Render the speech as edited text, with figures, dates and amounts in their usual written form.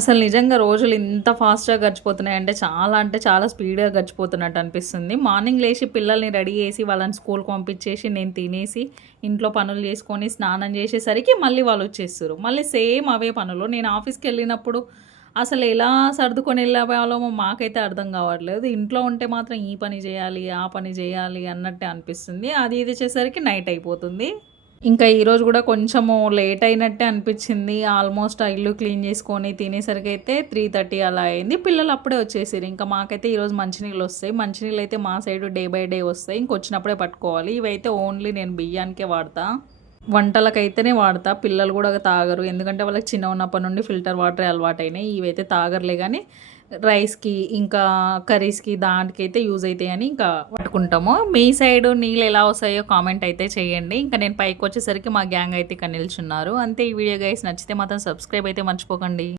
అసలు నిజంగా రోజులు ఇంత ఫాస్ట్‌గా గడిచిపోతున్నాయంటే చాలా అంటే చాలా స్పీడ్‌గా గడిచిపోతున్నట్టు అనిపిస్తుంది. మార్నింగ్ లేసి పిల్లల్ని రెడీ చేసి వాళ్ళని స్కూల్‌కి పంపించేసి నేను తినేసి ఇంట్లో పనులు చేసుకొని స్నానం చేసేసరికి మళ్ళీ వాళ్ళొచ్చేస్తుర్రు. మళ్ళీ సేమ్ అవే పనులు. నేను ఆఫీస్‌కెళ్ళినప్పుడు అసలు ఎలా సర్దుకొని ఎళ్ళేవాళ్ళమో మాకైతే అర్థం కావట్లేదు. ఇంట్లో ఉంటే మాత్రం ఈ పని చేయాలి, ఆ పని చేయాలి అన్నట్టే అనిపిస్తుంది. అది ఇది చేసేసరికి నైట్ అయిపోతుంది. ఇంకా ఈరోజు గూడా కొంచెము లేట్ అయినట్టే అనిపిచ్చింది. ఆల్మోస్ట్ ఆ ఇల్లు క్లీన్ చేసుకొని తినేసరికైతే 3:30 అలా అయింది. పిల్లలు అప్పుడే వచ్చేసిర్రు. ఇంకా మాకైతే ఈరోజు మంచినీళ్ళొస్తాయి. మంచినీళ్ళైతే మా సైడు డే బై డే వస్తాయి. ఇంకొచ్చినప్పుడే పట్టుకోవాలి. ఇవైతే ఓన్లీ నేను బియ్యానికే వాడతా. వంటలకైతేనే వాడతా. పిల్లలు గూడా తాగరు. ఎందుకంటే వాళ్ళకి చిన్నగున్నప్పటి నుండి ఫిల్టర్ వాటరే అలవాటయినాయి. ఇవైతే తాగరులే గానీ రైస్‌కి ఇంకా కర్రీస్‌కి దానికైతే యూజ్ అయితాయని ఇంకా పట్టుకుంటాము. మీ సైడు నీళ్ళెలా వస్తాయో కామెంట్ అయితే చేయండి. ఇంకా నేను పైకొచ్చేసరికి మా గ్యాంగ్ అయితే ఇక్కడ నిల్చున్నారు. అంతే ఈ వీడియో గైస్ నచ్చితే మాత్రం సబ్స్క్రైబ్ అయితే మర్చిపోకండి.